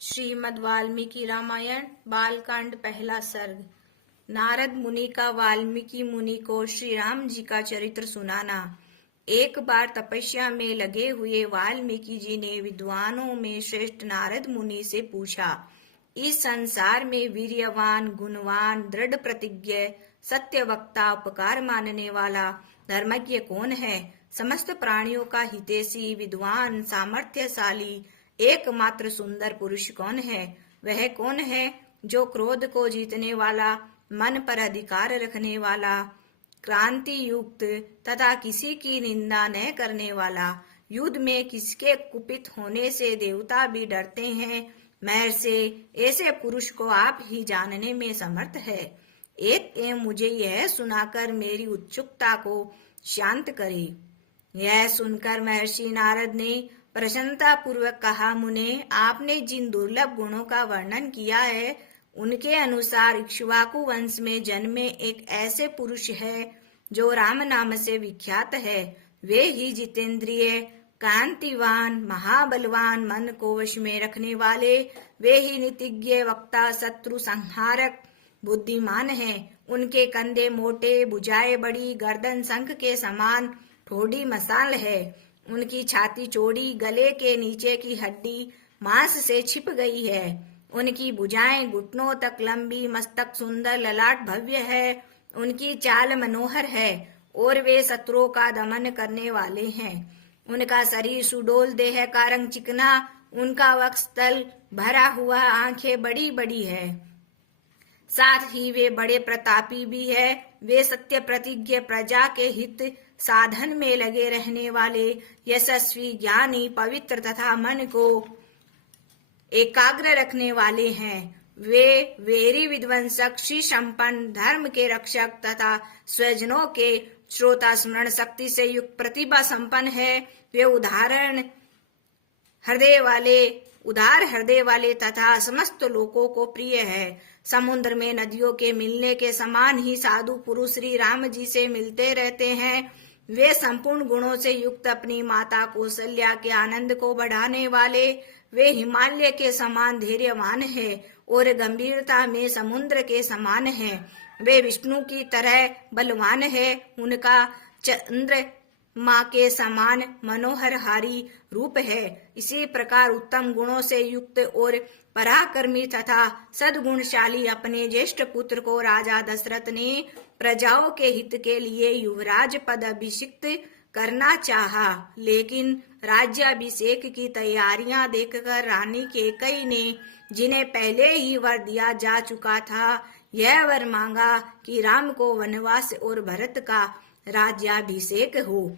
श्रीमद् वाल्मीकि रामायण बालकांड पहला सर्ग। नारद मुनि का वाल्मीकि मुनि को श्री राम जी का चरित्र सुनाना। एक बार तपस्या में लगे हुए वाल्मीकि जी ने विद्वानों में श्रेष्ठ नारद मुनि से पूछा, इस संसार में वीर्यवान, गुणवान, दृढ़ प्रतिज्ञ, सत्य वक्ता, उपकार मानने वाला धर्मज्ञ कौन है? समस्त प्राणियों का हितैषी, विद्वान, सामर्थ्यशाली, एकमात्र सुंदर पुरुष कौन है? वह कौन है जो क्रोध को जीतने वाला, मन पर अधिकार रखने वाला, क्रांति युक्त तथा किसी की निंदा न करने वाला, युद्ध में किसके कुपित होने से देवता भी डरते हैं, महर्षि ऐसे पुरुष को आप ही जानने में समर्थ है। एक मुझे यह सुनाकर मेरी उत्सुकता को शांत करे। यह सुनकर महर्षि नारद ने प्रसन्नता पूर्वक कहा, मुने, आपने जिन दुर्लभ गुणों का वर्णन किया है उनके अनुसार इक्ष्वाकु वंश में जन्मे एक ऐसे पुरुष है जो राम नाम से विख्यात है। वे ही जितेंद्रिय, कांतिवान, महाबलवान, मन को वश में रखने वाले, वे ही नीतिज्ञ, वक्ता, शत्रु संहारक, बुद्धिमान हैं। उनके कंधे मोटे, भुजाएं बड़ी, गर्दन शंख के समान, ठोड़ी मसाल है। उनकी छाती चौड़ी, गले के नीचे की हड्डी मांस से छिप गई है। उनकी भुजाएं घुटनों तक लंबी, मस्तक सुंदर, ललाट भव्य है। उनकी चाल मनोहर है और वे शत्रुओं का दमन करने वाले हैं। उनका शरीर सुडौल, देह का रंग चिकना, उनका वक्षस्थल भरा हुआ, आंखें बड़ी बड़ी है। साथ ही वे बड़े प्रतापी भी है। वे सत्य प्रतिज्ञ, प्रजा के हित साधन में लगे रहने वाले, यशस्वी, ज्ञानी, पवित्र तथा मन को एकाग्र रखने वाले हैं। वे वेरी विध्वंसक, श्री संपन्न, धर्म के रक्षक तथा स्वजनों के श्रोता, स्मरण शक्ति से युक्त, प्रतिभा संपन्न है। वे उदार हृदय वाले तथा समस्त लोगों को प्रिय है। समुद्र में नदियों के मिलने के समान ही साधु पुरुष श्री राम जी से मिलते रहते हैं। वे संपूर्ण गुणों से युक्त, अपनी माता कौशल्या के आनंद को बढ़ाने वाले, वे हिमालय के समान धैर्यवान है और गंभीरता में समुद्र के समान है। वे विष्णु की तरह बलवान है। उनका चंद्र माँ के समान मनोहरहारी रूप है। इसी प्रकार उत्तम गुणों से युक्त और पराक्रमी तथा सद्गुणशाली अपने ज्येष्ठ पुत्र को राजा दशरथ ने प्रजाओं के हित के लिए युवराज पद अभिषिक्त करना चाहा, लेकिन राज्याभिषेक की तैयारियां देखकर रानी कैकेयी ने, जिन्हें पहले ही वर दिया जा चुका था, यह वर मांगा कि राम को वनवास और भरत का राज्याभिषेक हो।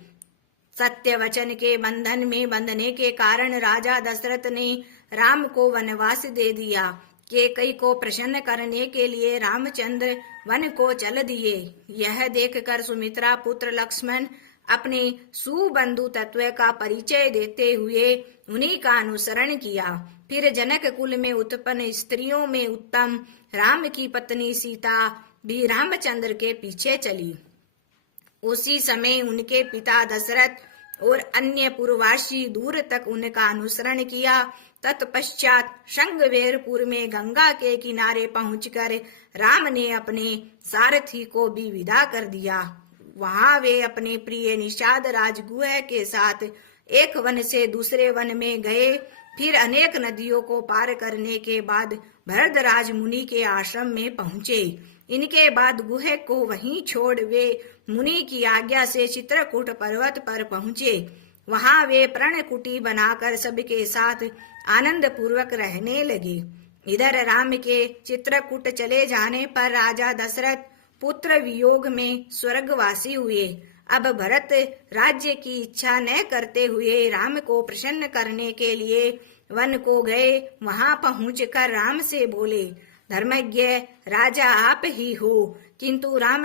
सत्य वचन के बंधन में बंधने के कारण राजा दशरथ ने राम को वनवास दे दिया। कैकेयी को प्रसन्न करने के लिए रामचंद्र वन को चल दिए। यह देखकर सुमित्रा पुत्र लक्ष्मण अपने सुबंधु तत्व का परिचय देते हुए उन्हीं का अनुसरण किया। फिर जनक कुल में उत्पन्न स्त्रियों में उत्तम राम की पत्नी सीता भी रामचंद्र के पीछे चली। उसी समय उनके पिता दशरथ और अन्य पूर्ववासी दूर तक उनका अनुसरण किया। तत्पश्चात श्रृंगवेरपुर में गंगा के किनारे पहुंचकर राम ने अपने सारथी को भी विदा कर दिया। वहां वे अपने प्रिय निषाद राजगुह के साथ एक वन से दूसरे वन में गए। फिर अनेक नदियों को पार करने के बाद भरद्वाज मुनि के आश्रम में पहुंचे। इनके बाद गुह को वहीं छोड़ वे मुनि की आज्ञा से चित्रकूट पर्वत पर पहुंचे। वहां वे पर्णकुटी बनाकर सबके साथ आनंद पूर्वक रहने लगे। इधर राम के चित्रकूट चले जाने पर राजा दशरथ पुत्र वियोग में स्वर्गवासी हुए। अब भरत राज्य की इच्छा न करते हुए राम को प्रसन्न करने के लिए वन को गए। वहां पहुंचकर राम से बोले, धर्मज्ञ राजा आप ही हो, किंतु राम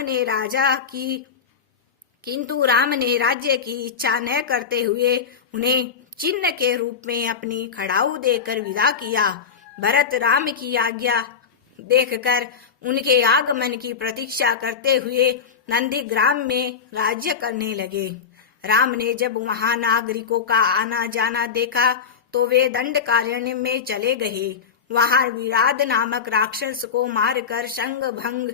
ने राज्य की इच्छा न करते हुए उन्हें चिन्ह के रूप में अपनी खड़ाऊ देकर विदा किया। भरत राम की आज्ञा देखकर उनके आगमन की प्रतीक्षा करते हुए नंदीग्राम में राज्य करने लगे। राम ने जब वहां नागरिकों का आना जाना देखा तो वे दंडकारण्य में चले गए। वहां विराट नामक राक्षस को मारकर शंग भंग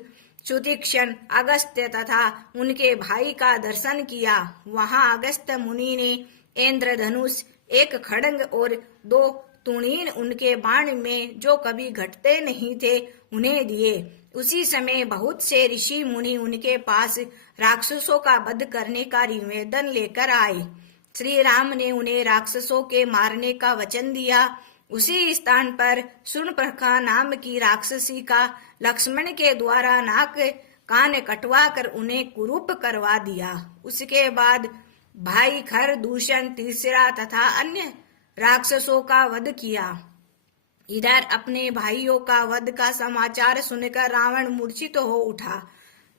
सुतीक्षण अगस्त्य तथा उनके भाई का दर्शन किया। वहां अगस्त्य मुनि ने इंद्रधनुष, एक खड्ग और 2 तुणीन उनके बाण में जो कभी घटते नहीं थे उन्हें दिए। उसी समय बहुत से ऋषि मुनि उनके पास राक्षसों का वध करने का निवेदन लेकर आए। श्री राम ने उन्हें राक्षसों के मारने का वचन दिया। उसी स्थान पर शूर्पणखा नाम की राक्षसी का लक्ष्मण के द्वारा नाक कान कटवा कर उन्हें कुरूप करवा दिया। उसके बाद भाई खर, दूषण, तीसरा तथा अन्य राक्षसों का वध किया। इधर अपने भाइयों का वध का समाचार सुनकर रावण मूर्छित हो उठा।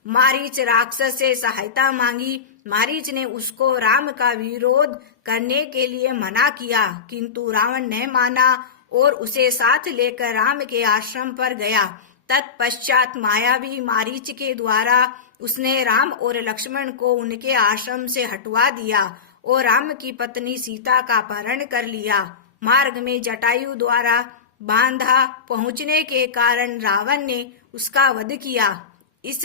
मारीच राक्षस से सहायता मांगी। मारीच ने उसको राम का विरोध करने के लिए मना किया, किंतु रावण ने माना और उसे साथ लेकर राम के आश्रम पर गया। तत्पश्चात मायावी मारीच के द्वारा उसने राम और लक्ष्मण को उनके आश्रम से हटवा दिया और राम की पत्नी सीता का अपहरण कर लिया। मार्ग में जटायु द्वारा बांधा पहुंचने के कारण रावण ने उसका वध किया। इस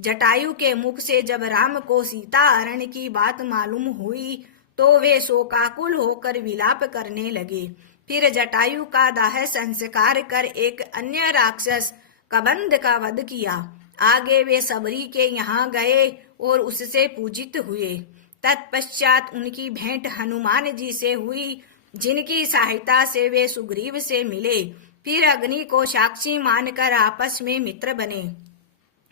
जटायु के मुख से जब राम को सीता हरण की बात मालूम हुई तो वे शोकाकुल होकर विलाप करने लगे। फिर जटायु का दाह संस्कार कर एक अन्य राक्षस कबंध का वध किया। आगे वे सबरी के यहाँ गए और उससे पूजित हुए। तत्पश्चात उनकी भेंट हनुमान जी से हुई, जिनकी सहायता से वे सुग्रीव से मिले। फिर अग्नि को साक्षी मानकर आपस में मित्र बने।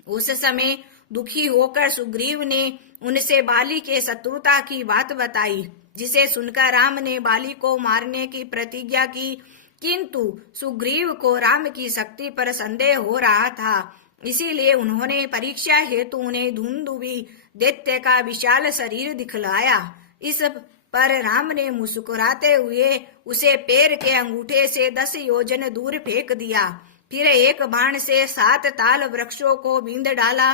उस समय दुखी होकर सुग्रीव ने उनसे बाली के शत्रुता की बात बताई, जिसे सुनकर राम ने बाली को मारने की प्रतिज्ञा की, किंतु सुग्रीव को राम की शक्ति पर संदेह हो रहा था। इसीलिए उन्होंने परीक्षा हेतु उन्हें धुंधुवी दैत्य का विशाल शरीर दिखलाया। इस पर राम ने मुस्कुराते हुए उसे पैर के अंगूठे से 10 योजन दूर फेंक दिया। फिर एक बाण से 7 ताल वृक्षों को बींध डाला।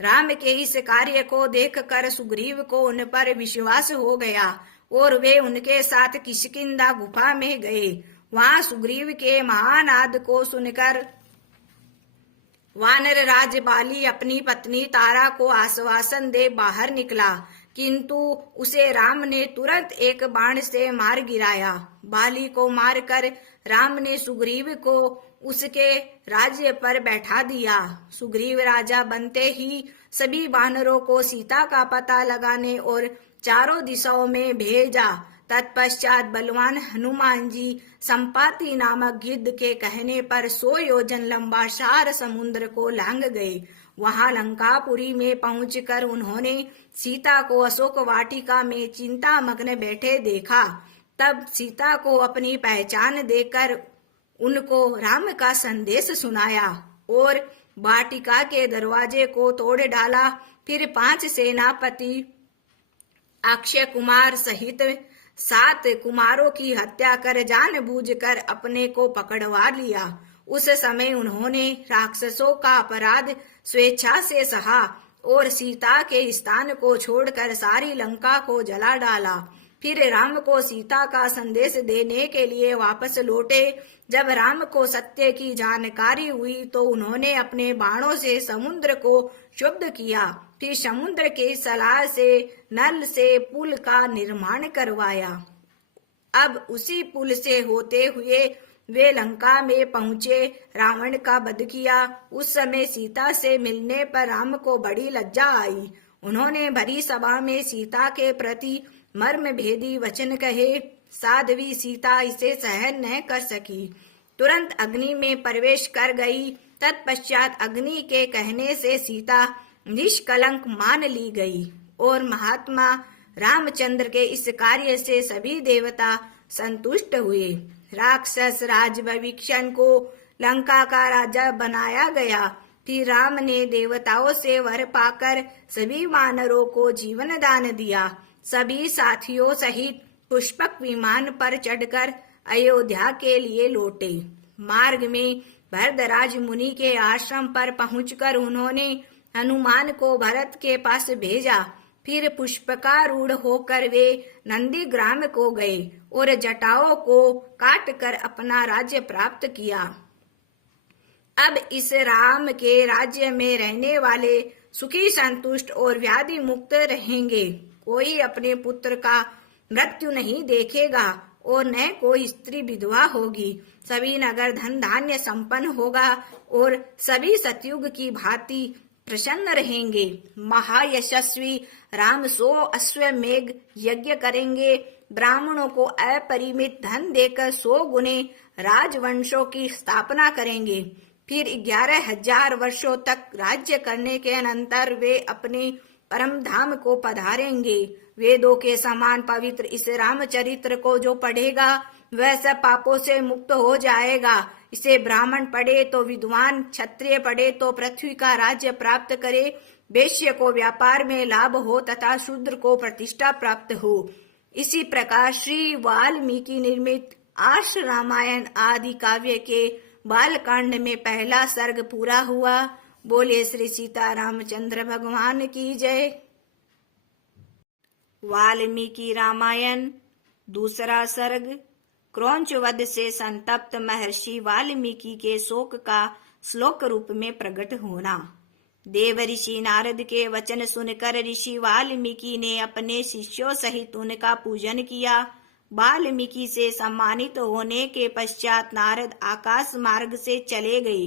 राम के इस कार्य को देखकर सुग्रीव को उन पर विश्वास हो गया और वे उनके साथ किष्किंधा गुफा में गए। वहां सुग्रीव के महानाद को सुनकर वानर राज बाली अपनी पत्नी तारा को आश्वासन दे बाहर निकला, किंतु उसे राम ने तुरंत एक बाण से मार गिराया। बाली को मारकर राम ने सुग्रीव को उसके राज्य पर बैठा दिया। सुग्रीव राजा बनते ही सभी वानरों को सीता का पता लगाने और चारों दिशाओं में भेजा। तत्पश्चात बलवान हनुमान जी संपाति नामक गिद्ध के कहने पर 100 योजन लंबा सार समुद्र को लांग गए। वहां लंकापुरी में पहुंचकर उन्होंने सीता को अशोक वाटिका में चिंता मग्न बैठे देखा। तब सीता को अपनी पहचान देकर उनको राम का संदेश सुनाया और वाटिका के दरवाजे को तोड़ डाला। फिर 5 सेनापति अक्षय कुमार सहित 7 कुमारों की हत्या कर जानबूझकर अपने को पकड़वा लिया। उस समय उन्होंने राक्षसों का अपराध स्वेच्छा से सहा और सीता के स्थान को छोड़कर सारी लंका को जला डाला। फिर राम को सीता का संदेश देने के लिए वापस लौटे। जब राम को सत्य की जानकारी हुई तो उन्होंने अपने बाणों से समुद्र को शुद्ध किया। फिर समुद्र के सलाह से नल से पुल का निर्माण करवाया। अब उसी पुल से होते हुए वे लंका में पहुंचे, रावण का वध किया। उस समय सीता से मिलने पर राम को बड़ी लज्जा आई। उन्होंने भरी सभा में सीता के प्रति मर्म भेदी वचन कहे। साध्वी सीता इसे सहन न कर सकी, तुरंत अग्नि में प्रवेश कर गई। तत्पश्चात अग्नि के कहने से सीता निष्कलंक मान ली गई और महात्मा रामचंद्र के इस कार्य से सभी देवता संतुष्ट हुए। राक्षस राज विभीषण को लंका का राजा बनाया गया। फिर राम ने देवताओं से वर पाकर सभी वानरों को जीवन दान दिया। सभी साथियों सहित पुष्पक विमान पर चढ़कर अयोध्या के लिए लौटे। मार्ग में भरद्वाज मुनि के आश्रम पर पहुंचकर उन्होंने हनुमान को भरत के पास भेजा। फिर पुष्पकारूढ़ होकर वे नंदीग्राम को गए और जटाओं को काट कर अपना राज्य प्राप्त किया। अब इस राम के राज्य में रहने वाले सुखी संतुष्ट और व्याधि मुक्त रहेंगे। कोई अपने पुत्र का मृत्यु नहीं देखेगा और न कोई स्त्री विधवा होगी। सभी नगर धन धान्य संपन्न होगा और सभी सतयुग की भांति प्रसन्न रहेंगे। महायशस्वी राम 100 अश्वमेघ यज्ञ करेंगे। ब्राह्मणों को अपरिमित धन देकर 100 गुने राजवंशों की स्थापना करेंगे। फिर 11,000 वर्षों तक राज्य करने के अनंतर वे अपने परम धाम को पधारेंगे। वेदों के समान पवित्र इस रामचरित्र को जो पढ़ेगा वह सब पापों से मुक्त हो जाएगा। इसे ब्राह्मण पढ़े तो विद्वान, क्षत्रिय पढ़े तो पृथ्वी का राज्य प्राप्त करे, वैश्य को व्यापार में लाभ हो तथा शूद्र को प्रतिष्ठा प्राप्त हो। इसी प्रकार श्री वाल्मीकि निर्मित आर्ष रामायण आदि काव्य के बालकांड में पहला सर्ग पूरा हुआ। बोले श्री सीता रामचंद्र भगवान की जय। वाल्मीकि रामायण दूसरा सर्ग। क्रौंच वध से संतप्त महर्षि वाल्मीकि के शोक का श्लोक रूप में प्रकट होना। देव ऋषि नारद के वचन सुनकर ऋषि वाल्मीकि ने अपने शिष्यों सहित उनका पूजन किया। वाल्मीकि से सम्मानित होने के पश्चात नारद आकाश मार्ग से चले गए।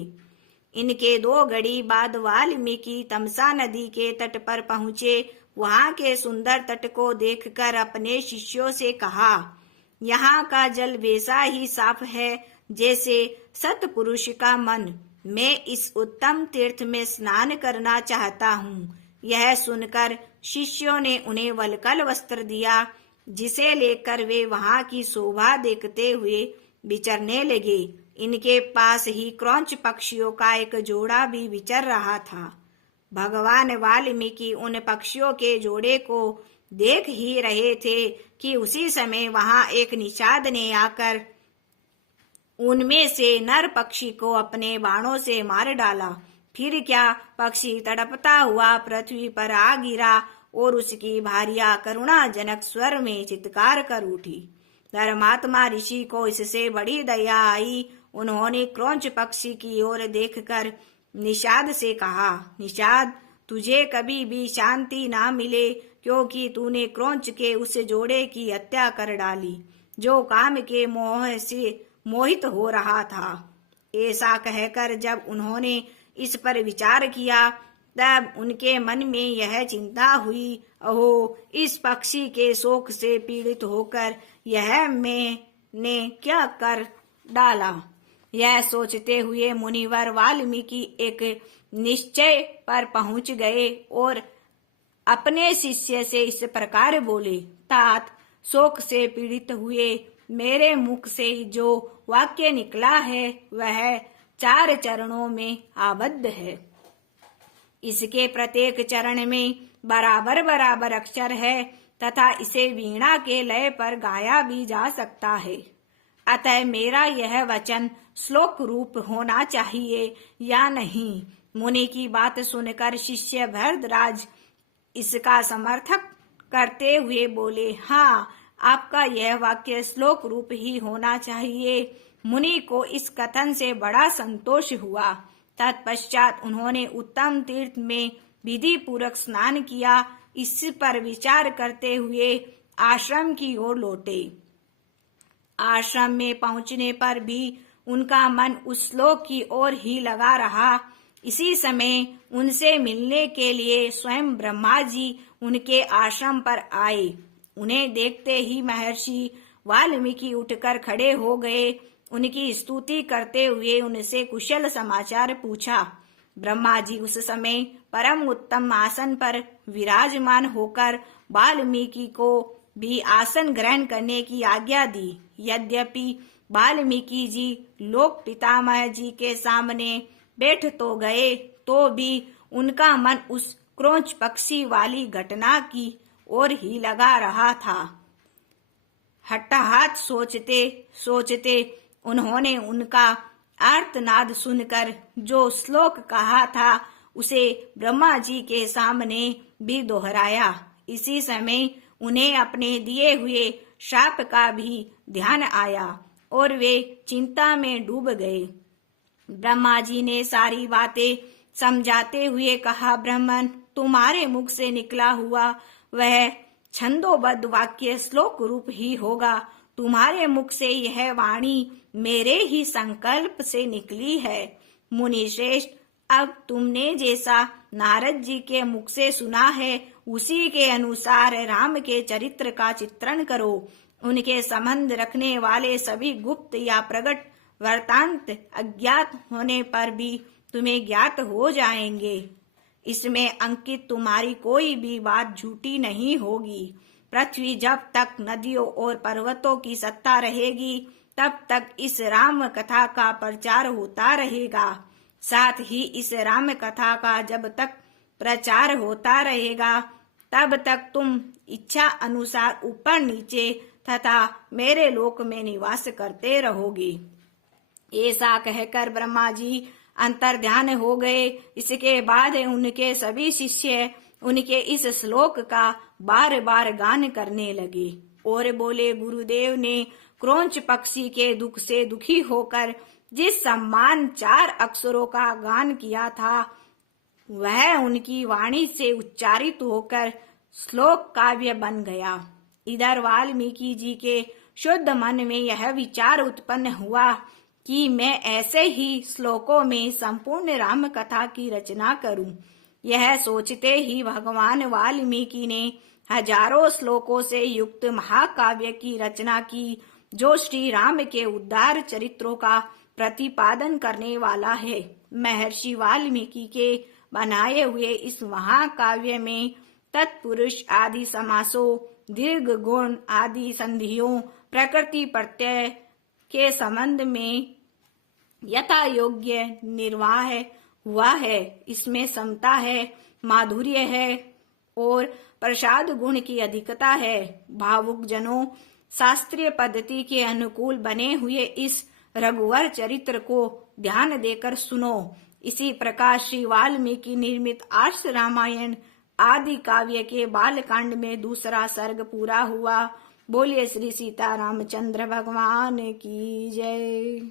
इनके 2 घड़ी बाद वाल्मीकि तमसा नदी के तट पर पहुंचे। वहां के सुंदर तट को देखकर अपने शिष्यों से कहा, यहाँ का जल वैसा ही साफ है जैसे सत्पुरुष का मन। मैं इस उत्तम तीर्थ में स्नान करना चाहता हूँ। यह सुनकर शिष्यों ने उन्हें वलकल वस्त्र दिया, जिसे लेकर वे वहां की शोभा देखते हुए विचरने लगे। इनके पास ही क्रौंच पक्षियों का एक जोड़ा भी विचर रहा था। भगवान वाल्मीकि उन पक्षियों के जोड़े को देख ही रहे थे कि उसी समय वहां एक निषाद ने आकर उनमें से नर पक्षी को अपने बाणों से मार डाला। फिर क्या, पक्षी तड़पता हुआ पृथ्वी पर आ गिरा और उसकी भार्या करुणाजनक स्वर में चित्कार कर उठी। धर्मात्मा ऋषि को इससे बड़ी दया आई। उन्होंने क्रौंच पक्षी की ओर देखकर निषाद से कहा, निषाद, तुझे कभी भी शांति ना मिले, क्योंकि तूने क्रौंच के उस जोड़े की हत्या कर डाली जो काम के मोह से मोहित हो रहा था। ऐसा कहकर जब उन्होंने इस पर विचार किया तब उनके मन में यह चिंता हुई, अहो, इस पक्षी के शोक से पीड़ित होकर यह मैंने क्या कर डाला। यह सोचते हुए मुनिवर वाल्मीकि एक निश्चय पर पहुंच गए और अपने शिष्य से इस प्रकार बोले, तात, शोक से पीड़ित हुए मेरे मुख से जो वाक्य निकला है वह 4 चरणों में आबद्ध है। इसके प्रत्येक चरण में बराबर बराबर अक्षर है तथा इसे वीणा के लय पर गाया भी जा सकता है। अतः मेरा यह वचन श्लोक रूप होना चाहिए या नहीं। मुनि की बात सुनकर शिष्य भरद्वाज इसका समर्थक करते हुए बोले, हाँ, आपका यह वाक्य श्लोक रूप ही होना चाहिए। मुनि को इस कथन से बड़ा संतोष हुआ। तत्पश्चात उन्होंने उत्तम तीर्थ में विधि पूर्वक स्नान किया। इस पर विचार करते हुए आश्रम की ओर लौटे। आश्रम में पहुंचने पर भी उनका मन उस श्लोक की ओर ही लगा रहा। इसी समय उनसे मिलने के लिए स्वयं ब्रह्मा जी उनके आश्रम पर आए। उन्हें देखते ही महर्षि वाल्मीकि उठकर खड़े हो गए। उनकी स्तुति करते हुए उनसे कुशल समाचार पूछा। ब्रह्मा जी उस समय परम उत्तम आसन पर विराजमान होकर वाल्मीकि को भी आसन ग्रहण करने की आज्ञा दी। यद्यपि वाल्मीकि जी लोक पितामह जी के सामने बैठ तो गए, तो भी उनका मन उस क्रौंच पक्षी वाली घटना की ओर ही लगा रहा था। हठात सोचते सोचते उन्होंने उनका आर्तनाद सुनकर जो श्लोक कहा था उसे ब्रह्मा जी के सामने भी दोहराया। इसी समय उन्हें अपने दिए हुए शाप का भी ध्यान आया और वे चिंता में डूब गए। ब्रह्मा जी ने सारी बातें समझाते हुए कहा, ब्राह्मण, तुम्हारे मुख से निकला हुआ वह छंदोबद्ध वाक्य श्लोक रूप ही होगा। तुम्हारे मुख से यह वाणी मेरे ही संकल्प से निकली है। मुनि श्रेष्ठ, अब तुमने जैसा नारद जी के मुख से सुना है उसी के अनुसार राम के चरित्र का चित्रण करो। उनके संबंध रखने वाले सभी गुप्त या प्रकट वृत्तांत अज्ञात होने पर भी तुम्हें ज्ञात हो जाएंगे। इसमें अंकित तुम्हारी कोई भी बात झूठी नहीं होगी। पृथ्वी जब तक नदियों और पर्वतों की सत्ता रहेगी तब तक इस राम कथा का प्रचार होता रहेगा। साथ ही इस राम कथा का जब तक प्रचार होता रहेगा तब तक तुम इच्छा अनुसार ऊपर नीचे तथा मेरे लोक में निवास करते रहोगे। ऐसा कहकर ब्रह्मा जी अंतर्ध्यान हो गए। इसके बाद उनके सभी शिष्य उनके इस श्लोक का बार बार गान करने लगे और बोले, गुरुदेव ने क्रौंच पक्षी के दुख से दुखी होकर जिस सम्मान 4 अक्षरों का गान किया था वह उनकी वाणी से उच्चारित होकर श्लोक काव्य बन गया। इधर वाल्मीकि जी के शुद्ध मन में यह विचार उत्पन्न हुआ कि मैं ऐसे ही श्लोकों में संपूर्ण राम कथा की रचना करूं। यह सोचते ही भगवान वाल्मीकि ने हजारों श्लोकों से युक्त महाकाव्य की रचना की, जो श्री राम के उद्धार चरित्रों का प्रतिपादन करने वाला है। महर्षि वाल्मीकि के बनाए हुए इस महाकाव्य में तत्पुरुष आदि समासों, दीर्घ गुण आदि संधियों, प्रकृति प्रत्यय के संबंध में यथा योग्य निर्वाह हुआ है। इसमें समता है, माधुर्य है और प्रसाद गुण की अधिकता है। भावुक जनों, शास्त्रीय पद्धति के अनुकूल बने हुए इस रघुवर चरित्र को ध्यान देकर सुनो। इसी प्रकार श्री वाल्मीकि निर्मित आर्ष रामायण आदि काव्य के बालकांड में दूसरा सर्ग पूरा हुआ। बोलिए श्री सीता रामचंद्र भगवान की जय।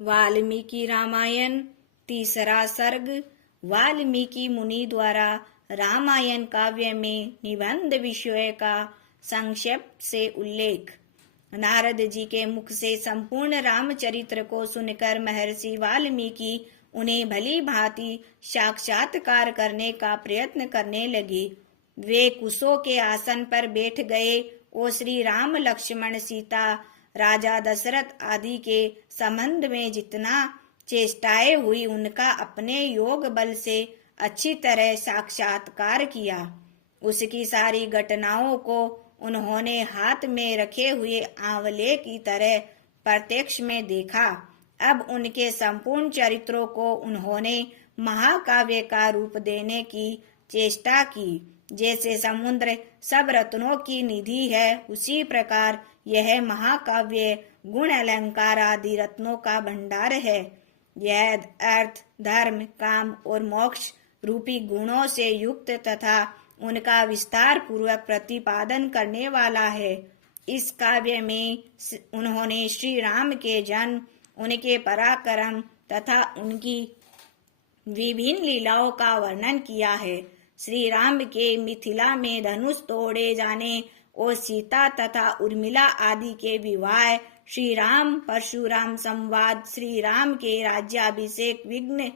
वाल्मीकि रामायण तीसरा सर्ग। वाल्मीकि मुनि द्वारा रामायण काव्य में निबंध विषय का संक्षेप से उल्लेख। नारद जी के मुख से संपूर्ण रामचरित्र को सुनकर महर्षि वाल्मीकि उन्हें भली भांति साक्षात्कार करने का प्रयत्न करने लगे। वे कुशों के आसन पर बैठ गए और श्री राम, लक्ष्मण, सीता, राजा दशरथ आदि के संबंध में जितना चेष्टाएं हुई उनका अपने योग बल से अच्छी तरह साक्षात्कार किया। उसकी सारी घटनाओं को उन्होंने हाथ में रखे हुए आंवले की तरह प्रत्यक्ष में देखा। अब उनके संपूर्ण चरित्रों को उन्होंने महाकाव्य का रूप देने की चेष्टा की। जैसे समुद्र सब रत्नों की निधि है, उसी प्रकार यह महाकाव्य गुण, अलंकार आदि रत्नों का भंडार है। यह अर्थ, धर्म, काम और मोक्ष रूपी गुणों से युक्त तथा उनका विस्तार पूर्वक प्रतिपादन करने वाला है। इस काव्य में उन्होंने श्री राम के जन्म, उनके पराक्रम तथा उनकी विभिन्न लीलाओं का वर्णन किया है। श्री राम के मिथिला में धनुष तोड़े जाने और सीता तथा उर्मिला आदि के विवाह, श्री राम परशुराम संवाद, श्री राम के राज्याभिषेक, विघ्न,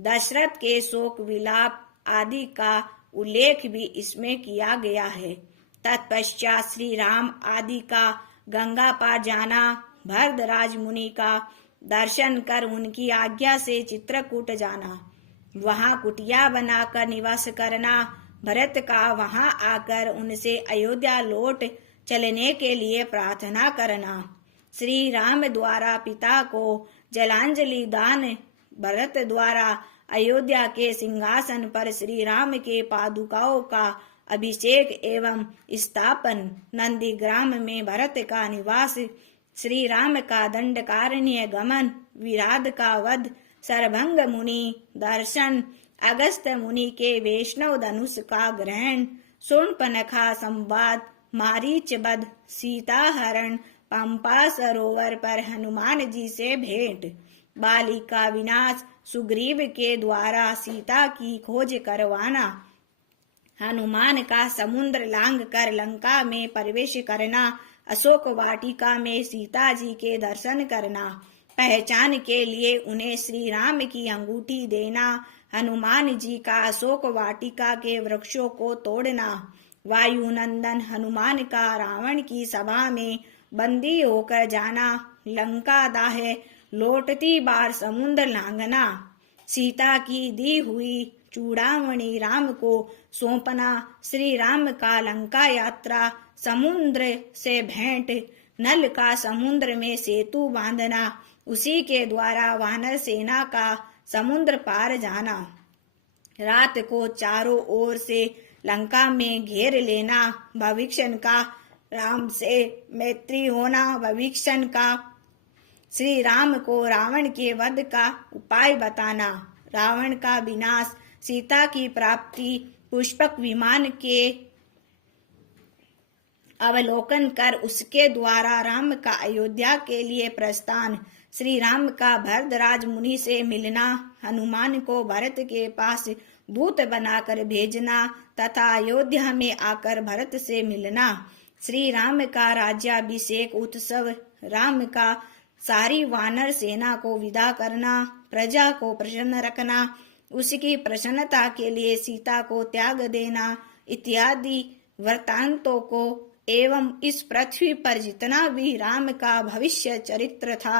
दशरथ के शोक विलाप आदि का उल्लेख भी इसमें किया गया है। तत्पश्चात श्री राम आदि का गंगा पार जाना, भरद्वाज मुनि का दर्शन कर उनकी आज्ञा से चित्रकूट जाना, वहां कुटिया बनाकर निवास करना, भरत का वहां आकर उनसे अयोध्या लौट चलने के लिए प्रार्थना करना, श्री राम द्वारा पिता को जलांजलि दान, भरत द्वारा अयोध्या के सिंहासन पर श्री राम के पादुकाओं का अभिषेक एवं स्थापन, नंदीग्राम में भरत का निवास, श्री राम का दंडकारण्य गमन, विराध का वध, सरभंग मुनि दर्शन अगस्त मुनि के वैष्णव धनुष का ग्रहण, शूर्पणखा संवाद, मारीच वध, सीता हरण, पंपा सरोवर पर हनुमान जी से भेंट, बाली का विनाश, सुग्रीव के द्वारा सीता की खोज करवाना, हनुमान का समुद्र लांघ कर लंका में प्रवेश करना, अशोक वाटिका में सीता जी के दर्शन करना, पहचान के लिए उन्हें श्री राम की अंगूठी देना, हनुमान जी का अशोक वाटिका के वृक्षों को तोड़ना, वायुनंदन हनुमान का रावण की सभा में बंदी होकर जाना, लंका दाह, लौटती बार समुद्र लांघना, सीता की दी हुई चूड़ामणि राम को सौंपना, श्री राम का लंका यात्रा, समुद्र से भेंट, नल का समुद्र में सेतु बांधना, उसी के द्वारा वानर सेना का समुद्र पार जाना, रात को चारों ओर से लंका में घेर लेना, भविष्यन का राम से मैत्री होना, भविष्यन का श्री राम को रावण के वध का उपाय बताना, रावण का विनाश, सीता की प्राप्ति, पुष्पक विमान के अवलोकन कर उसके द्वारा राम का अयोध्या के लिए प्रस्थान, श्री राम का भरद्वाज मुनि से मिलना, हनुमान को भरत के पास दूत बनाकर भेजना तथा अयोध्या में आकर भरत से मिलना, श्री राम का राज्याभिषेक उत्सव, राम का सारी वानर सेना को विदा करना, प्रजा को प्रसन्न रखना, उसकी प्रसन्नता के लिए सीता को त्याग देना इत्यादि वृत्तांतों को एवं इस पृथ्वी पर जितना भी राम का भविष्य चरित्र था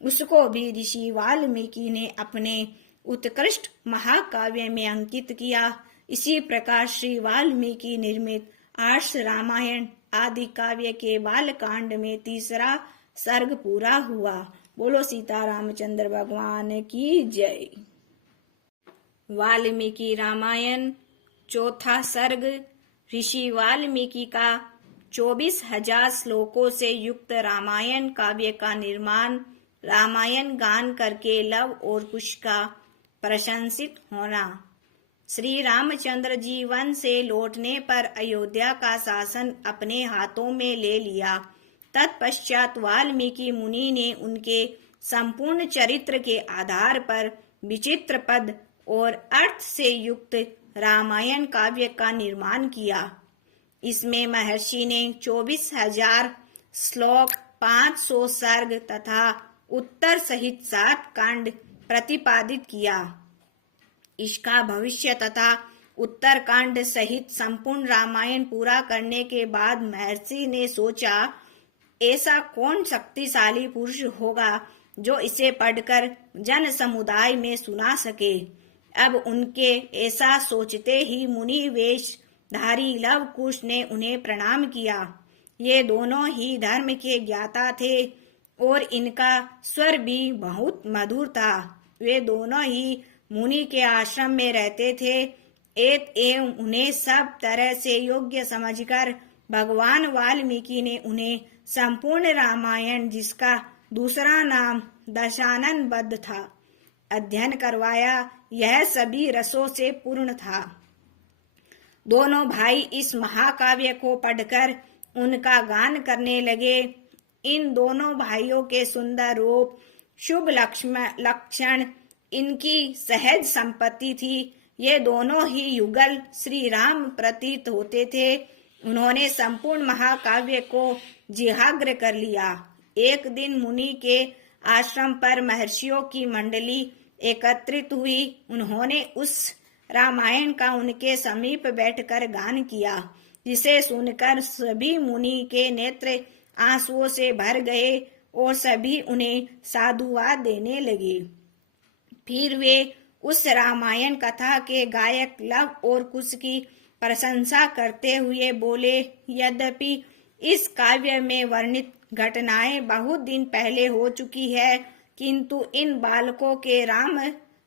उसको भी ऋषि वाल्मीकि ने अपने उत्कृष्ट महाकाव्य में अंकित किया। इसी प्रकार श्री वाल्मीकि निर्मित आर्ष रामायण आदि काव्य के बालकांड में तीसरा सर्ग पूरा हुआ। बोलो सीता रामचंद्र भगवान की जय। वाल्मीकि रामायण चौथा सर्ग। ऋषि वाल्मीकि का 24,000 श्लोकों से युक्त रामायण काव्य का निर्माण, रामायण गान करके लव और कुश का प्रशंसित होना। श्री रामचंद्र जी वन से लौटने पर अयोध्या का शासन अपने हाथों में ले लिया। तत्पश्चात वाल्मीकि मुनि ने उनके संपूर्ण चरित्र के आधार पर विचित्र पद और अर्थ से युक्त रामायण काव्य का निर्माण किया। इसमें महर्षि ने 24,000 श्लोक, 500 सर्ग तथा उत्तर सहित 7 कांड प्रतिपादित किया। इसका भविष्य तथा उत्तर कांड सहित संपूर्ण रामायण पूरा करने के बाद महर्षि ने सोचा, ऐसा कौन शक्तिशाली पुरुष होगा जो इसे पढ़कर जन समुदाय में सुना सके। अब उनके ऐसा सोचते ही मुनि वेशधारी लव कुश ने उन्हें प्रणाम किया। ये दोनों ही धर्म के ज्ञाता थे और इनका स्वर भी बहुत मधुर था। वे दोनों ही मुनि के आश्रम में रहते थे। एवं उन्हें सब तरह से योग्य समझकर भगवान वाल्मीकि ने उन्हें संपूर्ण रामायण, जिसका दूसरा नाम दशानन वध था, अध्ययन करवाया। यह सभी रसों से पूर्ण था। दोनों भाई इस महाकाव्य को पढ़कर उनका गान करने लगे। इन दोनों भाइयों के सुंदर रूप, शुभ लक्षण, इनकी सहज संपत्ति थी। ये दोनों ही युगल श्री राम प्रतीत होते थे। उन्होंने संपूर्ण महाकाव्य को जिहाग्र कर लिया। एक दिन मुनि के आश्रम पर महर्षियों की मंडली एकत्रित हुई। उन्होंने उस रामायण का उनके समीप बैठकर गान किया, जिसे सुनकर सभी मुनि के नेत्र आंसुओं से भर गए और सभी उन्हें साधुवाद देने लगे। फिर वे उस रामायण कथा के गायक लव और कुश की प्रशंसा करते हुए बोले, यद्यपि इस काव्य में वर्णित घटनाएं बहुत दिन पहले हो चुकी है, किंतु इन बालकों के राम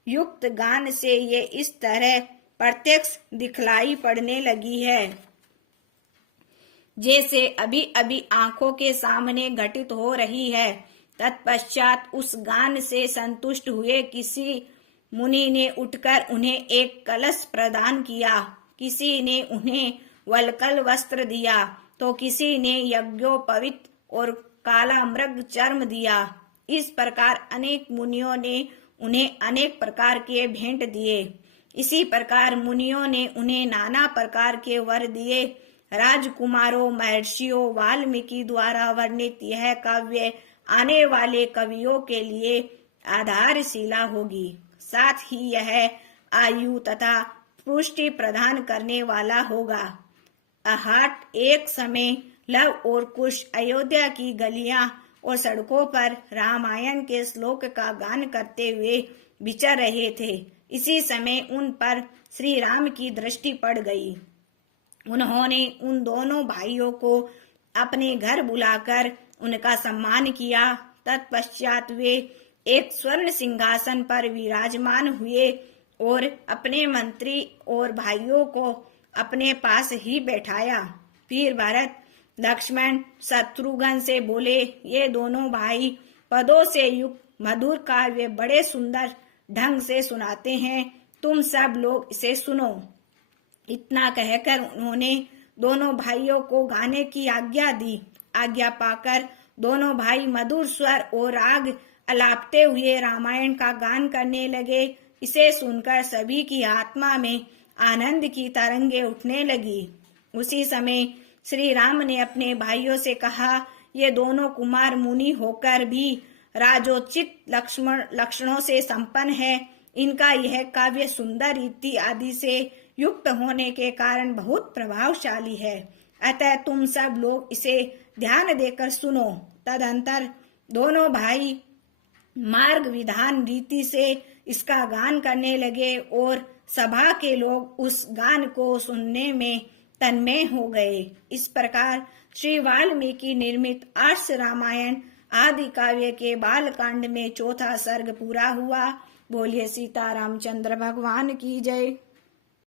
युक्त गान से ये इस तरह प्रत्यक्ष दिखलाई पड़ने लगी है जैसे अभी अभी आंखों के सामने घटित हो रही है। तत्पश्चात उस गान से संतुष्ट हुए किसी मुनि ने उठकर उन्हें एक कलश प्रदान किया, किसी ने उन्हें वल्कल वस्त्र दिया, तो किसी ने यज्ञोपवीत और काला मृग चर्म दिया। इस प्रकार अनेक मुनियों ने उन्हें अनेक प्रकार के भेंट दिए। इसी प्रकार मुनियों ने उन्हें नाना प्रकार के वर दिए। राजकुमारों, महर्षियों, वाल्मीकि द्वारा वर्णित यह काव्य आने वाले कवियों के लिए आधारशिला होगी। साथ ही यह आयु तथा पुष्टि प्रदान करने वाला होगा। अहाट एक समय लव और कुश अयोध्या की गलियां और सड़कों पर रामायण के श्लोक का गान करते हुए विचर रहे थे। इसी समय उन पर श्री राम की दृष्टि पड़ गई। उन्होंने उन दोनों भाइयों को अपने घर बुलाकर उनका सम्मान किया। तत्पश्चात वे एक स्वर्ण सिंहासन पर विराजमान हुए और अपने मंत्री और भाइयों को अपने पास ही बैठाया। फिर भरत, लक्ष्मण, शत्रुघ्न से बोले, ये दोनों भाई पदों से युक्त मधुर काव्य बड़े सुंदर ढंग से सुनाते हैं, तुम सब लोग इसे सुनो। इतना कहकर उन्होंने दोनों भाइयों को गाने की आज्ञा दी। आज्ञा पाकर दोनों भाई मधुर स्वर और राग अलापते हुए रामायण का गान करने लगे। इसे सुनकर सभी की आत्मा में आनंद की तरंगे उठने लगी। उसी समय श्री राम ने अपने भाइयों से कहा, ये दोनों कुमार मुनि होकर भी राजोचित लक्षणों से संपन्न है। इनका यह काव्य सुंदर रीति आदि से युक्त होने के कारण बहुत प्रभावशाली है। अतः तुम सब लोग इसे ध्यान देकर सुनो। तदंतर दोनों भाई मार्ग विधान रीति से इसका गान करने लगे और सभा के लोग उस गान को सुनने में तन्मय हो गए। इस प्रकार श्री वाल्मीकि निर्मित आर्ष रामायण आदि काव्य के बालकांड में चौथा सर्ग पूरा हुआ। बोलिए सीता रामचंद्र भगवान की जय।